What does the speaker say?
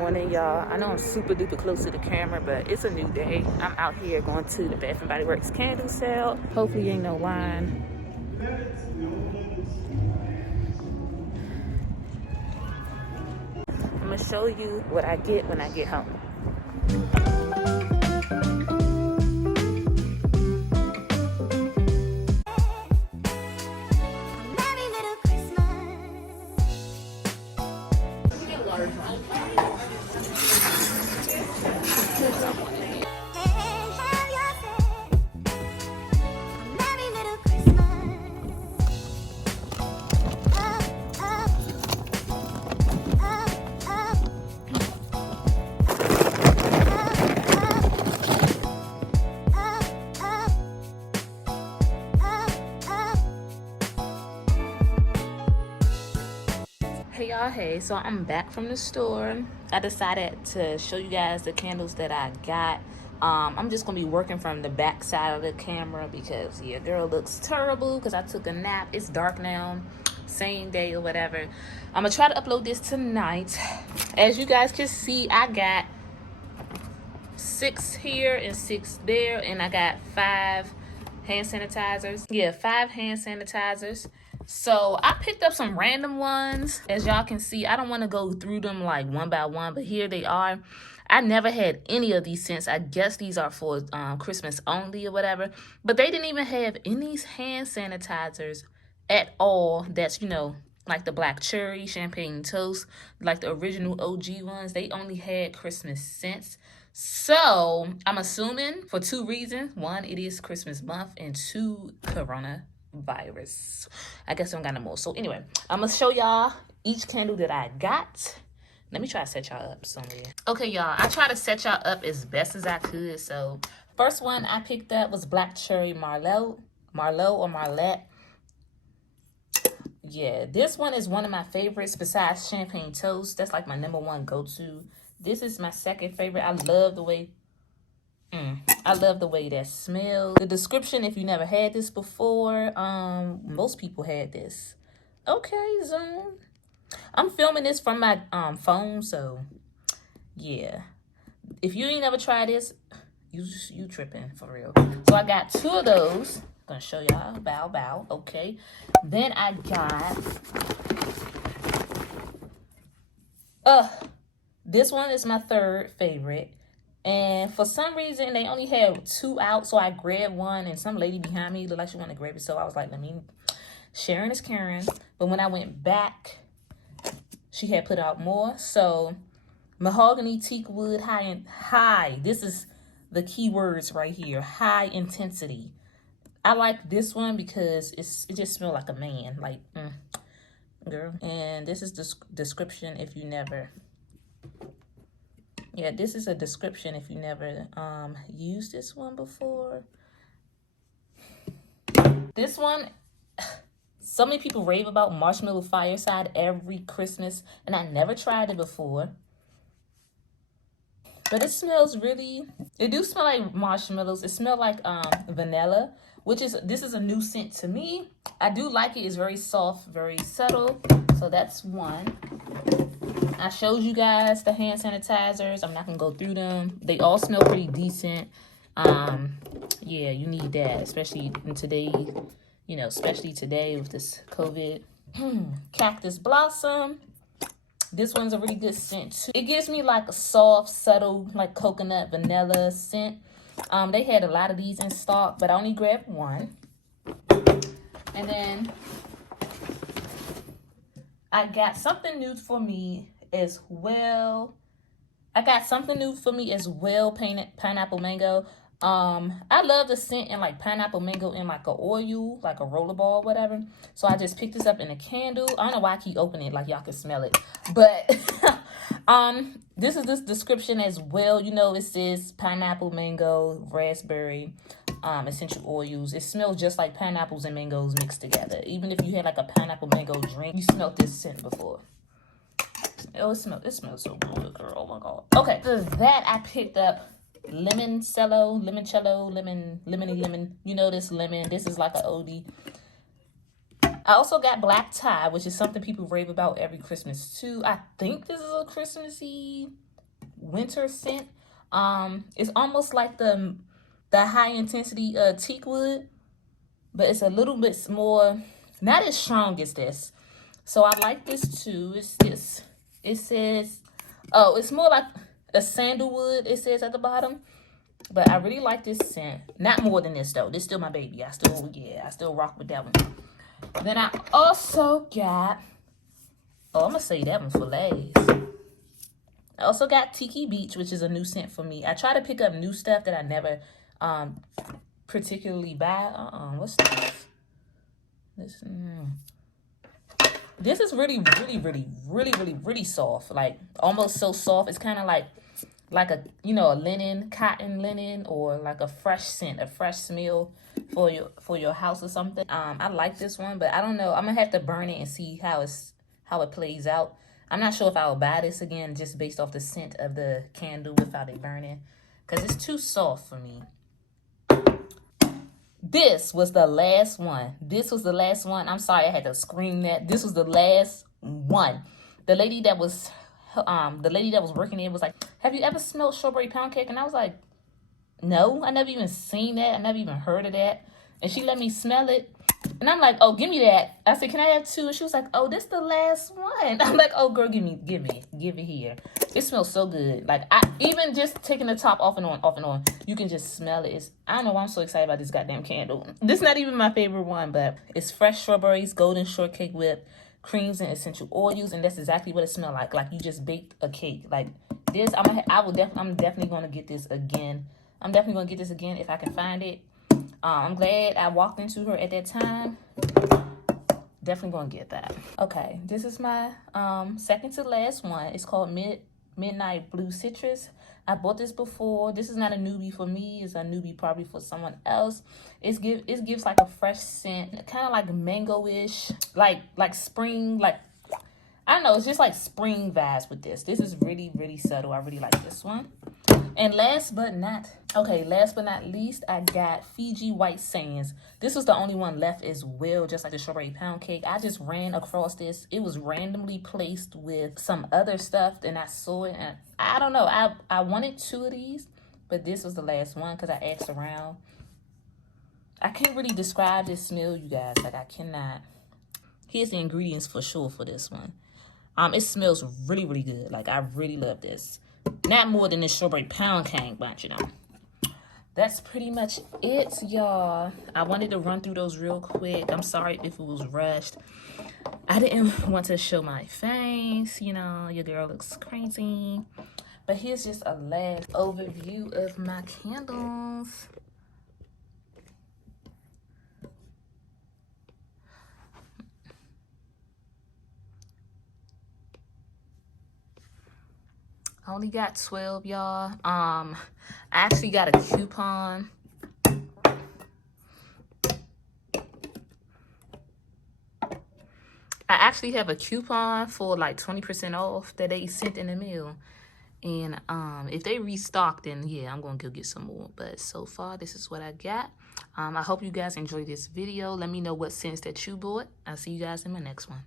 morning, y'all. I know I'm super duper close to the camera, but it's a new day. I'm out here going to the Bath and Body Works candle sale. Hopefully ain't no line. I'm gonna show you what I get when I get home. Hey y'all, hey, so I'm back from the store. I decided to show you guys the candles that I got. I'm just gonna be working from the back side of the camera because yeah, girl looks terrible because I took a nap. It's dark now, same day or whatever. I'm gonna try to upload this tonight. As you guys can see, I got 6 here and 6 there, and I got 5 hand sanitizers. Yeah, 5 hand sanitizers. So I picked up some random ones. As y'all can see, I don't want to go through them like one by one, but here they are. I never had any of these scents. I guess these are for Christmas only or whatever. But they didn't even have any hand sanitizers at all. That's, you know, like the black cherry, champagne toast, like the original OG ones. They only had Christmas scents. So I'm assuming for 2 reasons. 1, it is Christmas month, and 2, coronavirus. I guess I don't got no more. So anyway, I'm gonna show y'all each candle that I got. Let me try to set y'all up somewhere. Okay, y'all, I try to set y'all up as best as I could. So first one I picked up was black cherry Marlow or Marlette. Yeah, this one is one of my favorites besides champagne toast. That's like my #1 go-to. This is my second favorite. I love the way that smells. The description, if you never had this before, most people had this. Okay, Zoom. I'm filming this from my phone, so yeah. If you ain't never tried this, you tripping for real. So I got 2 of those. Gonna show y'all. Bow. Okay. Then I got this one is my 3rd favorite. And for some reason, they only had 2 out, so I grabbed one, and some lady behind me looked like she wanted to grab it, so I was like, sharing is caring. But when I went back, she had put out more. So, Mahogany, Teak wood, high. This is the key words right here. High intensity. I like this one because it just smells like a man. Like, girl. And this is the description if you never... Yeah, this is a description if you never used this one before. This one, so many people rave about Marshmallow Fireside every Christmas, and I never tried it before. But it smells really, it do smell like marshmallows. It smells like vanilla, this is a new scent to me. I do like it. It's very soft, very subtle. So that's one. I showed you guys the hand sanitizers. I'm not gonna go through them. They all smell pretty decent. Yeah, you need that, especially in today, especially today with this COVID. Cactus Blossom. This one's a really good scent too. It gives me like a soft, subtle, like coconut vanilla scent. They had a lot of these in stock, but I only grabbed one. And then I got something new for me as well. Pineapple mango. I love the scent in like pineapple mango in like a oil, like a rollerball, whatever. So I just picked this up in a candle. I don't know why I keep opening it, like y'all can smell it. But this is this description as well. It says pineapple, mango, raspberry, essential oils. It smells just like pineapples and mangoes mixed together. Even if you had like a pineapple mango drink, you smelled this scent before. Oh, it smells so good, girl. Oh my god. Okay, so that I picked up limoncello, lemony lemon. You know this lemon. This is like an oldie. I also got black tie, which is something people rave about every Christmas too. I think this is a Christmassy winter scent. It's almost like the high intensity teak wood, but it's a little bit more, not as strong as this. So I like this too. It says, oh, it's more like a sandalwood, it says at the bottom. But I really like this scent. Not more than this though. This is still my baby. I still rock with that one. Then I also got, oh, I'm gonna say that one for last. I also got Tiki Beach, which is a new scent for me. I try to pick up new stuff that I never particularly buy. What's this? This is really soft. Like almost so soft. It's kind of like a, you know, a linen, cotton linen, or like a fresh scent, a fresh smell for your house or something. I like this one, but I don't know. I'm gonna have to burn it and see how it plays out. I'm not sure if I'll buy this again just based off the scent of the candle without it burning, because it's too soft for me. This was the last one. I'm sorry I had to scream that. This was the last one. The lady that was working there was like, have you ever smelled strawberry pound cake? And I was like, no, I never even seen that. I never even heard of that. And she let me smell it. And I'm like, oh, give me that. I said, can I have two? And she was like, oh, this the last one. I'm like, oh, girl, give it here. It smells so good. Like, even just taking the top off and on, you can just smell it. I don't know why I'm so excited about this goddamn candle. This is not even my favorite one, but it's fresh strawberries, golden shortcake whip, creams, and essential oils, and that's exactly what it smells like. Like you just baked a cake. Like this, I'm definitely gonna get this again. I'm definitely gonna get this again if I can find it. I'm glad I walked into her at that time. Definitely gonna get that. Okay, this is my second to last one. It's called Midnight Blue Citrus. I bought this before. This is not a newbie for me. It's a newbie probably for someone else. It gives like a fresh scent, kind of like mango-ish, like spring, like I don't know. It's just like spring vibes with this. This is really subtle. I really like this one. And last but not least, I got Fiji White Sands. This was the only one left as well, just like the strawberry pound cake. I just ran across this. It was randomly placed with some other stuff, and I saw it, and I don't know. I wanted two of these, but this was the last one because I asked around. I can't really describe this smell, you guys. Like, I cannot. Here's the ingredients for sure for this one. It smells really good. Like, I really love this. Not more than the strawberry pound cake, but you know. That's pretty much it, y'all. I wanted to run through those real quick. I'm sorry if it was rushed. I didn't want to show my face. You know, your girl looks crazy. But here's just a last overview of my candles. I only got 12, y'all. I actually got a coupon. I actually have a coupon for like 20% off that they sent in the mail. And if they restock, then yeah, I'm gonna go get some more. But so far, this is what I got. I hope you guys enjoyed this video. Let me know what scents that you bought. I'll see you guys in my next one.